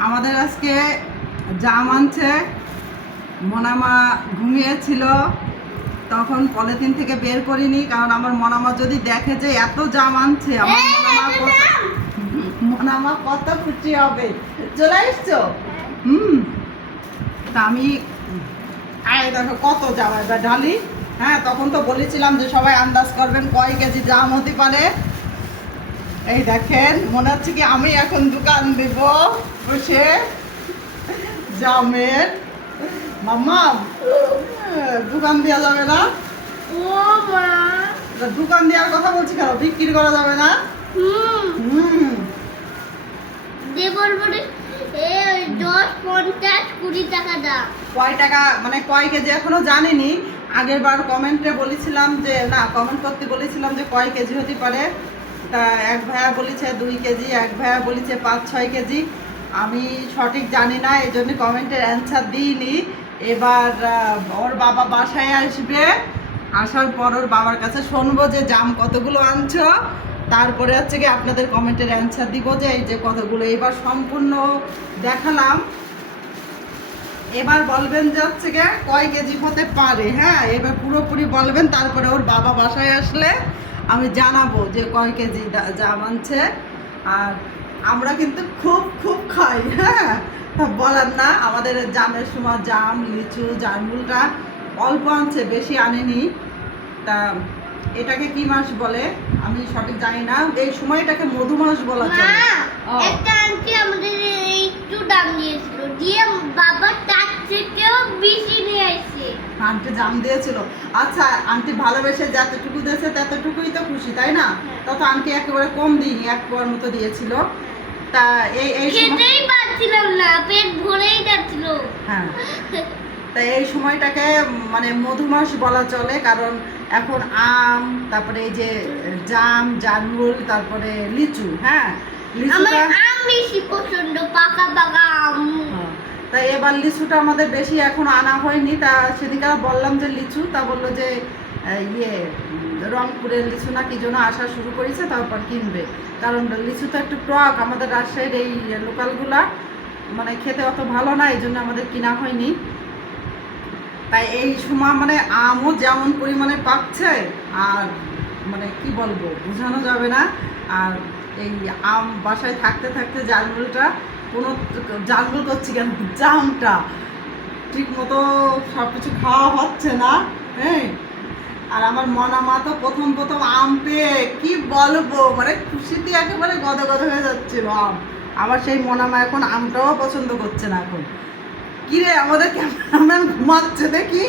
আমাদের আজকে জাম আনছে মনামা ঘুমিয়েছিল তখন পলিথিন থেকে বের করিনি কারণ আমার মনামা যদি দেখে যে এত জাম আনছে আমার মনামা কত মনামা কত খুশি হবে। চলে এসছো? হুম। তা আমি আয় দেখো কত জাম এবার ঢালি হ্যাঁ তখন তো বলেছিলাম যে সবাই আন্দাজ করবেন কয় কেজি জাম হতে পারে। এই দেখেন মনে হচ্ছে কি আমি এখন দোকান দেব। বসে জামের। মাম্মা দোকান দেওয়া যাবে না? ও মা। দোকান দেওয়ার কথা বলছি কেন? বিক্রি করা যাবে না? হুম। দেবর বলে দশ পঞ্চাশ কুড়ি টাকা দাম। কয় টাকা মানে কয় কেজি এখনও জানিনি। আগের বার কমেন্টে বলেছিলাম যে না কমেন্ট করতে বলেছিলাম যে কয় কেজি হতে পারে। তা এক ভাইয়া বলেছে দুই কেজি, এক ভাইয়া বলেছে পাঁচ, ছয় কেজি। আমি সঠিক জানি না এই জন্য কমেন্টের অ্যান্সার দিইনি। এবার ওর বাবা বাসায় আসবে। আসার পর ওর বাবার কাছে শুনব যে জাম কতগুলো আনছো। তারপরে হচ্ছে কি আপনাদের কমেন্টের অ্যান্সার দিব যে এই যে কতগুলো। এবার সম্পূর্ণ দেখালাম। এবার বলবেন যে হচ্ছে গিয়ে কয় কেজি হতে পারে হ্যাঁ? এবার পুরোপুরি বলবেন, তারপরে ওর বাবা বাসায় আসলে আমি জানাব যে কয় কেজি জাম আনছে আর আমরা কিন্তু খুব খুব খাই হ্যাঁ? তা বলার না আমাদের জামের সময় জাম লিচু জামরুলটা অল্প আনছে বেশি আনেনি। তা এটাকে কি মাস বলে? আমি সঠিক জানি না। এই সময়টাকে মধু মাস বলা চলে। একটা আন্টি আমাদের একটু দাম দিয়েছিল। দিয়ে বাবা তার থেকেও বেশি নিয়ে আন্টি জাম দিয়েছিল। আচ্ছা আন্টি ভালোবেসে যতটুকু দিয়েছে ততটুকুই তো খুশি তাই না? তত আন্টি একেবারে কম দিইনি এক পোয়ার মতো দিয়েছিল। তা এই এই খেতেই পারছিলাম না পেট ভরেই যাচ্ছিল। হ্যাঁ। তা এই সময়টাকে মানে মধুমাস বলা চলে কারণ এখন আম তারপরে এই যে জাম জামরুল তারপরে লিচু হ্যাঁ? লিচুটা আম বেশি পছন্দ পাকা পাকা আম। হ্যাঁ, তা এবার লিচুটা আমাদের বেশি এখন আনা হয়নি, তা সেদিকে বললাম যে লিচু, তা বলল যে ইয়ে রংপুরের লিচু না কি জন্য আসা শুরু করেছে, তারপর কিনবে। কারণ লিচু তো একটু টক, আমাদের রাজশাহীর এই লোকালগুলা মানে খেতে অত ভালো না এই জন্য আমাদের কিনা হয়নি। তাই এই সময় মানে আমও যেমন পরিমাণে পাচ্ছে আর মানে কি বলব, বোঝানো যাবে না। আর এই আম বাসায় থাকতে থাকতে জালমুলটা কোনো জালমুল করছি কেন? জামটা। ঠিক মতো সব কিছু খাওয়া হচ্ছে না হ্যাঁ? আর আমার মনা মা তো প্রথম প্রথম আম পেয়ে, কি বলব? মানে খুশিতে একেবারে গদ গদ হয়ে যাচ্ছিল আম। আবার সেই মনা মা এখন আমটাও পছন্দ করছে না এখন। কি রে, আমাদের ক্যামেরাম্যান ঘুমাচ্ছে দেখি।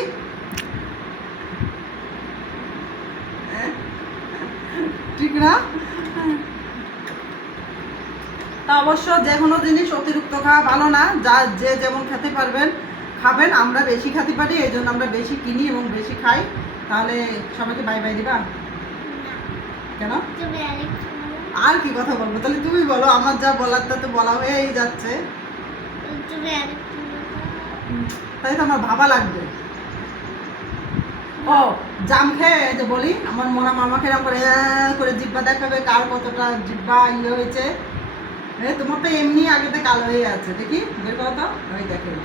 ঠিক না? তা অবশ্য যে কোনো জিনিস অতিরিক্ত খাওয়া ভালো না। যা যে যেমন খেতে পারবেন খাবেন আমরা বেশি খেতে পারি এই জন্য আমরা বেশি কিনি এবং বেশি খাই। তাহলে সবাইকে বাই বাই দিবা? কেন? আর কি কথা বলব? তাহলে তুমি বলো আমার যা বলার তা তো বলা হয়েই যাচ্ছে। তাই তো আমার ভাবা লাগবে। ও জাম খেয়ে যে বলি আমার মনে মামাকে এরকম করে করে জিব্বা দেখাবে কার কতটা জিব্বা ইয়ে হয়েছে। তোমার তো এমনি আগেতে কালো হয়ে আছে। দেখি বের করো তো। ওই দেখেন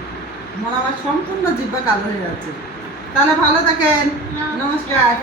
মনে আমার সম্পূর্ণ জিব্বা কালো হয়ে আছে। তাহলে ভালো থাকেন। নমস্কার।